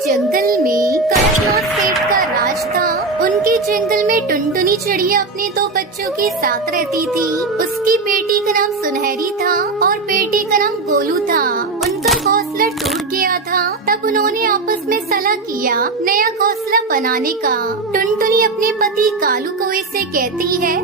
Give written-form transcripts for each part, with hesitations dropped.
जंगल में कड़कनाथ सेठ का राज था। उनके जंगल में टुनटुनी चिड़िया अपने दो बच्चों के साथ रहती थी। उसकी बेटी का नाम सुनहरी था और बेटे का नाम गोलू था। उनका घोंसला टूट गया था। तब उन्होंने आपस में सलाह किया नया घोंसला बनाने का। टुनटुनी अपने पति कालू कौवे से कहती है,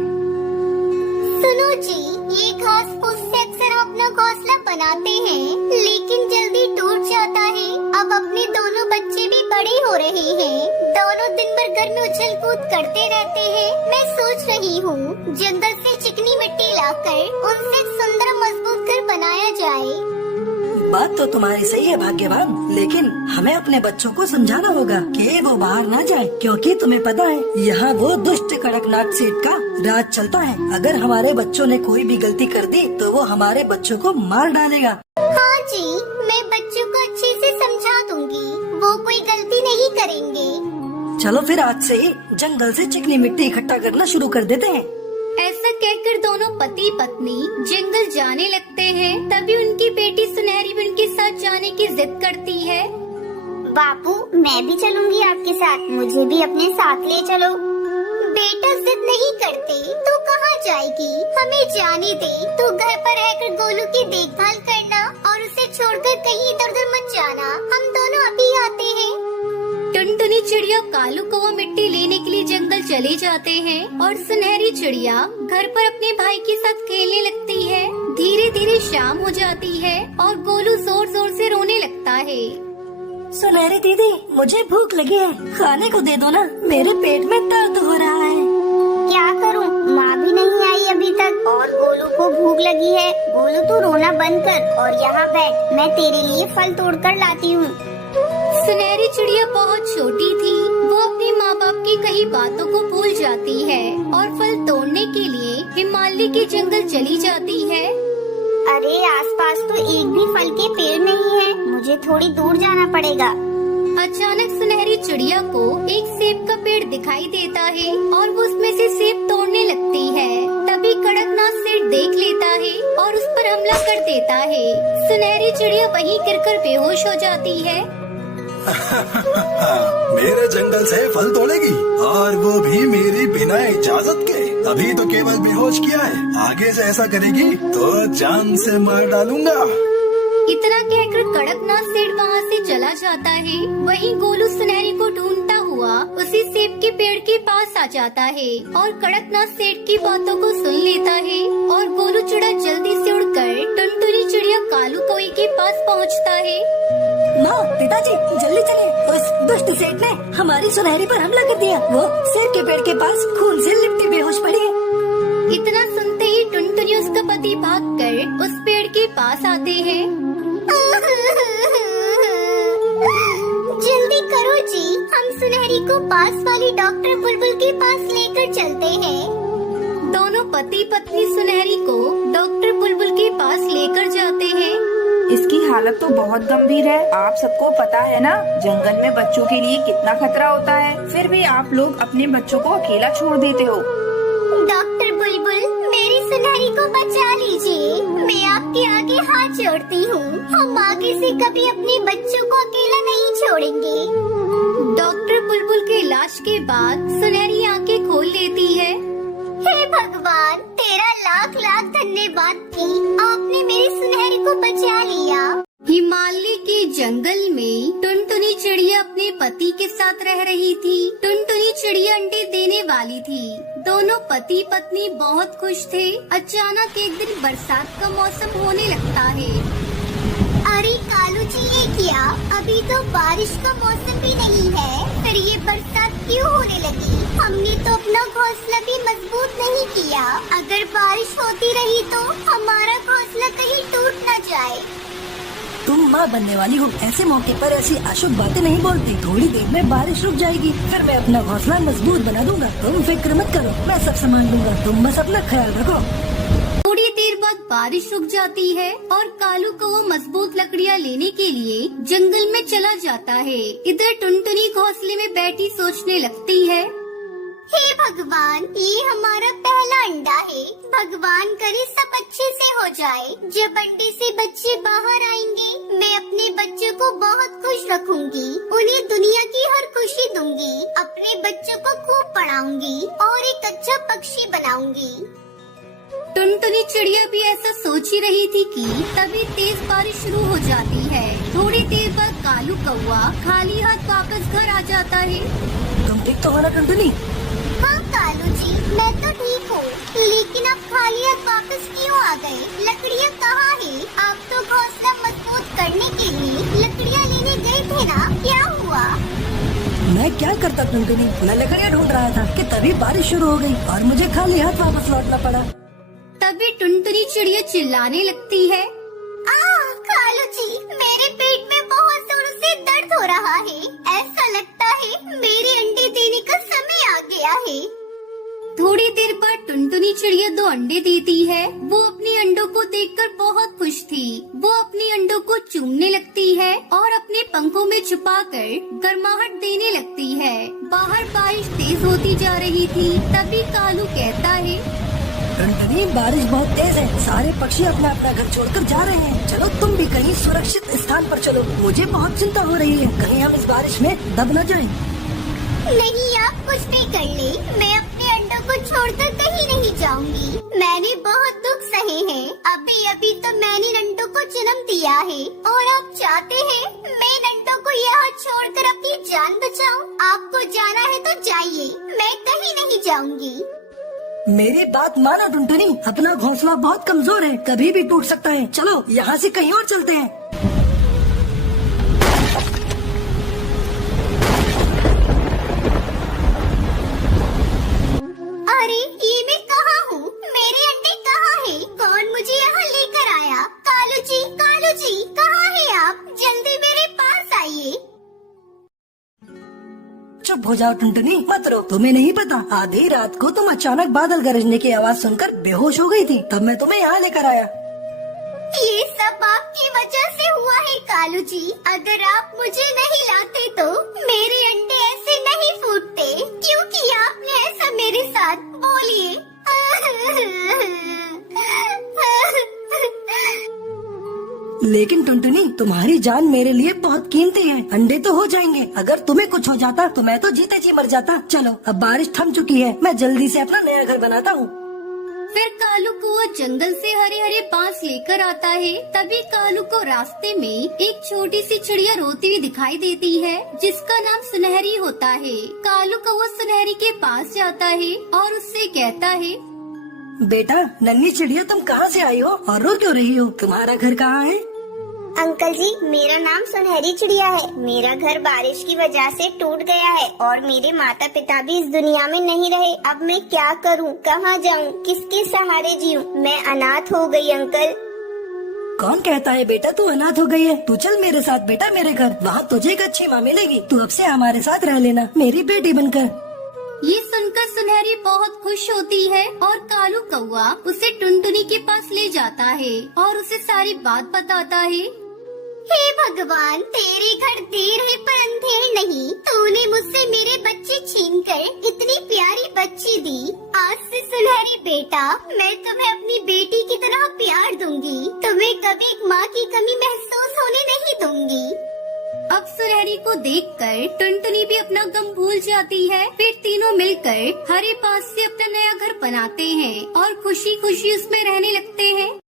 सुनो जी, ये घास फूस से अक्सर हम अपना घोंसला बनाते हैं, लेकिन जल्दी टूट जाता है। अब अपने दोनों बच्चे भी बड़े हो रहे हैं। दोनों दिन भर घर में उछल कूद करते रहते हैं। मैं सोच रही हूँ जंगल से चिकनी मिट्टी लाकर उनसे एक सुंदर मजबूत घर बनाया जाए। बात तो तुम्हारी सही है भाग्यवान, लेकिन हमें अपने बच्चों को समझाना होगा कि वो बाहर ना जाए, क्योंकि तुम्हें पता है यहाँ वो दुष्ट कड़कनाथ सेठ का राज चलता है। अगर हमारे बच्चों ने कोई भी गलती कर दी तो वो हमारे बच्चों को मार डालेगा। हाँ जी, मैं बच्चों को अच्छे से समझा दूंगी, वो कोई गलती नहीं करेंगे। चलो फिर आज से ही जंगल से चिकनी मिट्टी इकट्ठा करना शुरू कर देते हैं। ऐसा कहकर दोनों पति पत्नी जंगल जाने लगते हैं। तभी उनकी बेटी सुनहरी भी उनके साथ जाने की जिद करती है। बापू, मैं भी चलूंगी आपके साथ, मुझे भी अपने साथ ले चलो। बेटा जिद नहीं करते तो कहाँ जाएगी, हमें जाने दे। तो घर पर रहकर गोलू की देखभाल करना और उसे छोड़कर कहीं इधर उधर मत जाना। हम दोनों अभी आते हैं। टुनटुनी चिड़िया कालू कौवा मिट्टी लेने के लिए जंगल चले जाते हैं और सुनहरी चिड़िया घर पर अपने भाई के साथ खेलने लगती है। धीरे धीरे शाम हो जाती है और गोलू जोर जोर से रोने लगता है। सुनहरी दीदी, मुझे भूख लगी है, खाने को दे दो ना, मेरे पेट में दर्द हो रहा है। क्या करूं, माँ भी नहीं आई अभी तक और गोलू को भूख लगी है। गोलू तू रोना बंद कर और यहाँ बैठ, मैं तेरे लिए फल तोड़ कर लाती हूँ। सुनहरी चिड़िया बहुत छोटी थी। वो अपने माँ बाप की कई बातों को भूल जाती है और फल तोड़ने के लिए हिमालय के जंगल चली जाती है। अरे आसपास तो एक भी फल के पेड़ नहीं है, मुझे थोड़ी दूर जाना पड़ेगा। अचानक सुनहरी चिड़िया को एक सेब का पेड़ दिखाई देता है और वो उसमें से सेब तोड़ने लगती है। तभी कड़कनाथ सेठ देख लेता है और उस पर हमला कर देता है। सुनहरी चिड़िया वहीं गिरकर बेहोश हो जाती है। मेरे जंगल से फल तोड़ेगी और वो भी मेरी बिना इजाजत के। अभी तो केवल बेहोश किया है, आगे से ऐसा करेगी तो जान से मार डालूंगा। इतना कहकर कड़कनाथ सेठ वहाँ से चला जाता है। वहीं गोलू सुनहरी को ढूंढता हुआ उसी सेब के पेड़ के पास आ जाता है और कड़कनाथ सेठ की बातों को सुन लेता है। और गोलू चिड़ा जल्दी से उड़कर टुनटुनी चिड़िया कालू कौवे के पास पहुँचता है। माँ, पिताजी, जल्दी चले, उस दुष्ट सेठ ने हमारी सुनहरी पर हमला कर दिया। वो सेब के पेड़ के पास खून से लिपटी बेहोश पड़ी है। इतना सुनते ही टुनटुनी उसका पति भागकर उस पेड़ के पास आते हैं। जल्दी करो जी, हम सुनहरी को पास वाली डॉक्टर बुलबुल के पास लेकर चलते हैं। दोनों पति पत्नी सुनहरी को डॉक्टर बुलबुल के पास लेकर जाते हैं। इसकी हालत तो बहुत गंभीर है। आप सबको पता है ना, जंगल में बच्चों के लिए कितना खतरा होता है, फिर भी आप लोग अपने बच्चों को अकेला छोड़ देते हो। डॉक्टर बुलबुल, मेरी सुनहरी को बचा लीजिए, मैं आपके आगे हाथ जोड़ती हूँ। हम आगे से कभी अपने बच्चों को अकेला नहीं छोड़ेंगे। डॉक्टर बुलबुल के इलाज के बाद सुनहरी आंखें खोल लेती है। हे भगवान, तेरा लाख लाख धन्यवाद कि आपने मेरी सुनहरी को बचा लिया। हिमालय के जंगल में टुनटुनी चिड़िया अपने पति के साथ रह रही थी। टुनटुनी चिड़िया अंडे देने वाली थी। दोनों पति पत्नी बहुत खुश थे। अचानक एक दिन बरसात का मौसम होने लगता है। अरे कालू जी, ये क्या, अभी तो बारिश का मौसम भी नहीं है, फिर ये बरसात क्यों होने लगी? हमने तो अपना घोंसला भी मजबूत नहीं किया। अगर बारिश होती रही तो हमारा घोंसला कहीं टूट न जाए। तुम माँ बनने वाली हो, ऐसे मौके पर ऐसी अशुभ बातें नहीं बोलती। थोड़ी देर में बारिश रुक जाएगी, फिर मैं अपना घोंसला मजबूत बना दूंगा। तुम फिक्र मत करो, मैं सब संभाल लूंगा, तुम बस अपना ख्याल रखो। थोड़ी देर बाद बारिश रुक जाती है और कालू को वो मजबूत लकड़ियाँ लेने के लिए जंगल में चला जाता है। इधर टुनटुनी घोंसले में बैठी सोचने लगती है। हे भगवान, ये हमारा पहला अंडा है। भगवान करे सब अच्छे से हो जाए। जब अंडे से बच्चे बाहर आएंगे, मैं अपने बच्चों को बहुत खुश रखूंगी। उन्हें दुनिया की हर खुशी दूंगी। अपने बच्चों को खूब पढ़ाऊंगी और एक अच्छा पक्षी बनाऊंगी। टुनटुनी चिड़िया भी ऐसा सोच ही रही थी कि तभी तेज बारिश शुरू हो जाती है। थोड़ी देर बाद कालू कौआ खाली हाथ वापस घर आ जाता है। तुम ठीक तो हो ना टुनटुनी? हाँ कालू जी, मैं तो ठीक हूँ, लेकिन आप खाली हाथ वापस क्यों आ गए? लकड़ियाँ कहाँ है? आप तो घोंसला मजबूत करने के लिए लकड़ियाँ लेने गए थे ना, क्या हुआ? मैं क्या करता टुनटुनी, मैं लकड़ियाँ ढूंढ रहा था कि तभी बारिश शुरू हो गई और मुझे खाली हाथ वापस लौटना पड़ा। तभी टुनटुनी चिड़िया चिल्लाने लगती है। कालू जी, मेरे पेट में बहुत जोरों से दर्द हो रहा है। ऐसा लगता है मेरे अंडे देने का समय आ गया है। थोड़ी देर बाद टुनटुनी चिड़िया 2 अंडे देती है। वो अपने अंडों को देखकर बहुत खुश थी। वो अपने अंडों को चूमने लगती है और अपने पंखों में छुपाकर गर्माहट देने लगती है। बाहर बारिश तेज होती जा रही थी। तभी कालू कहता है, टुनटुनी, बारिश बहुत तेज है। सारे पक्षी अपना अपना घर छोड़कर जा रहे हैं। चलो तुम भी कहीं सुरक्षित स्थान पर चलो। मुझे बहुत चिंता हो रही है, कहीं हम इस बारिश में दब न जाएं। नहीं, आप कुछ भी कर ले, मैं अपने अंडों को छोड़कर कहीं नहीं जाऊंगी। मैंने बहुत दुख सहे हैं। अभी अभी तो मैंने इन अंडों को जन्म दिया है और आप चाहते हैं मैं इन अंडों को यहाँ छोड़कर अपनी जान बचाऊं? आपको जाना है तो जाइए, मैं कहीं नहीं जाऊंगी। मेरी बात मानो टुनटुनी, अपना घोंसला बहुत कमजोर है, कभी भी टूट सकता है। चलो यहाँ से कहीं और चलते हैं। अरे ये मैं कहाँ हूँ? मेरे अंडे कहाँ हैं? कौन मुझे यहाँ लेकर आया? कालू जी कहाँ हैं आप? जल्दी मेरे पास आइए। चुप हो जाओ टुनटुनी, मत रो। तुम्हें नहीं पता, आधी रात को तुम अचानक बादल गरजने की आवाज सुनकर बेहोश हो गई थी, तब मैं तुम्हें यहाँ लेकर आया। ये सब आपकी वजह से हुआ है कालू जी। अगर आप मुझे नहीं लाते तो मेरे अंडे ऐसे नहीं फूटते। क्यों किया आपने ऐसा मेरे साथ? बोलिए। लेकिन टुनटुनी, तुम्हारी जान मेरे लिए बहुत कीमती है। अंडे तो हो जाएंगे, अगर तुम्हें कुछ हो जाता तो मैं तो जीते जी मर जाता। चलो अब बारिश थम चुकी है, मैं जल्दी से अपना नया घर बनाता हूँ। फिर कालू कौआ जंगल से हरे हरे बांस लेकर आता है। तभी कालू को रास्ते में एक छोटी सी चिड़िया रोती हुई दिखाई देती है, जिसका नाम सुनहरी होता है। कालू कौआ सुनहरी के पास जाता है और उससे कहता है, बेटा नन्ही चिड़िया, तुम कहाँ से आई हो और रो क्यों रही हो? तुम्हारा घर कहाँ है? अंकल जी, मेरा नाम सुनहरी चिड़िया है। मेरा घर बारिश की वजह से टूट गया है और मेरे माता पिता भी इस दुनिया में नहीं रहे। अब मैं क्या करूं? कहाँ जाऊं? किसके सहारे जीऊं? मैं अनाथ हो गई अंकल। कौन कहता है बेटा तू अनाथ हो गई है? तू चल मेरे साथ बेटा मेरे घर, वहाँ तुझे एक अच्छी माँ मिलेगी। तू अब से हमारे साथ रह लेना, मेरी बेटी बनकर। ये सुनकर सुनहरी बहुत खुश होती है और कालू कौआ उसे टुनटुनी के पास ले जाता है और उसे सारी बात बताता है। हे भगवान, तेरे घर देर है पर अंधेर नहीं। तूने मुझसे मेरे बच्चे छीनकर इतनी प्यारी बच्ची दी। आज से सुनहरी बेटा, मैं तुम्हें अपनी बेटी की तरह प्यार दूंगी। तुम्हें कभी एक माँ की कमी महसूस होने नहीं दूंगी। अब सुनहरी को देखकर टुनटुनी भी अपना गम भूल जाती है। फिर तीनों मिलकर हरे बांस से अपना नया घर बनाते हैं और खुशी खुशी उसमें रहने लगते हैं।